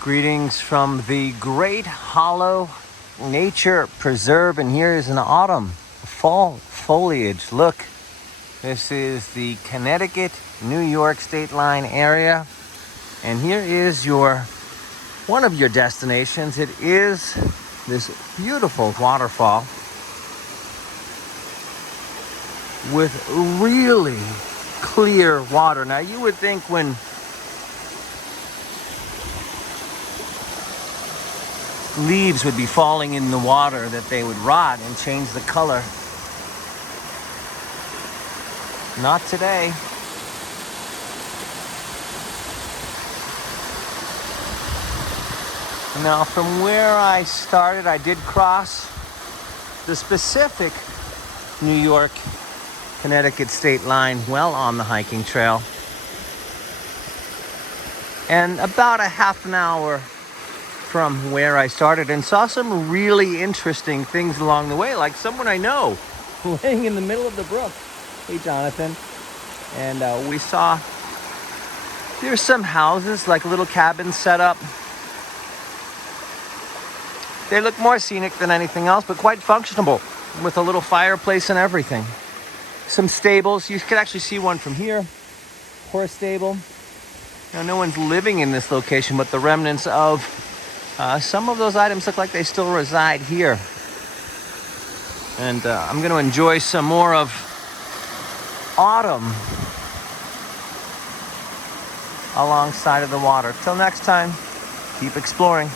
Greetings from the Great Hollow Nature Preserve, and here is an autumn fall foliage. Look, this is the Connecticut, New York state line area, and here is one of your destinations. It is this beautiful waterfall with really clear water. Now you would think when leaves would be falling in the water that they would rot and change the color. Not today. Now from where I started, I did cross the specific New York, Connecticut state line well on the hiking trail. And about a half an hour from where I started, and saw some really interesting things along the way, like someone I know laying in the middle of the brook. Hey, Jonathan. And we saw there's some houses, like little cabins set up. They look more scenic than anything else, but quite functional with a little fireplace and everything. Some stables. You could actually see one from here. Horse stable. Now, no one's living in this location, but the remnants of some of those items look like they still reside here. And I'm going to enjoy some more of autumn alongside of the water. Till next time, keep exploring.